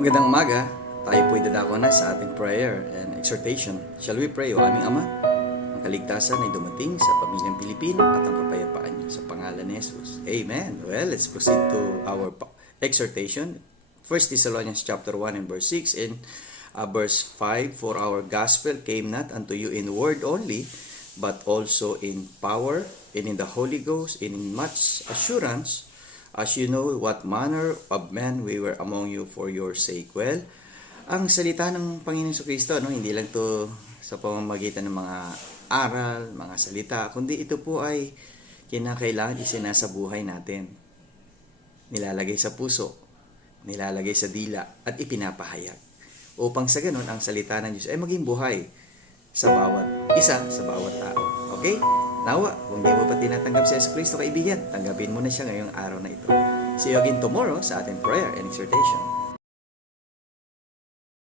Magandang umaga. Tayo po'y dadako na sa ating prayer and exhortation. Shall we pray, O aming Ama? Ang kaligtasan ay dumating sa pamilyang Pilipino at ang kapayapaan niyo sa pangalan ni Jesus. Amen. Well, let's proceed to our exhortation. 1 Thessalonians chapter 1 and verse 6 and verse 5, For our gospel came not unto you in word only, but also in power and in the Holy Ghost and in much assurance, as you know what manner of men we were among you for your sake. Well, ang salita ng Panginoon Kristo, hindi lang to sa pamamagitan ng mga aral, mga salita, kundi ito po ay kinakailangan isinasa buhay natin. Nilalagay sa puso, nilalagay sa dila, at ipinapahayag. Upang sa ganun, ang salita ng Diyos ay maging buhay sa bawat isa, sa bawat tao. Okay? Nawa, kung di mo pa tinatanggap si Jesus Kristo, kaibigan, tanggapin mo na siya ngayong araw na ito. See you again tomorrow sa ating prayer and exhortation.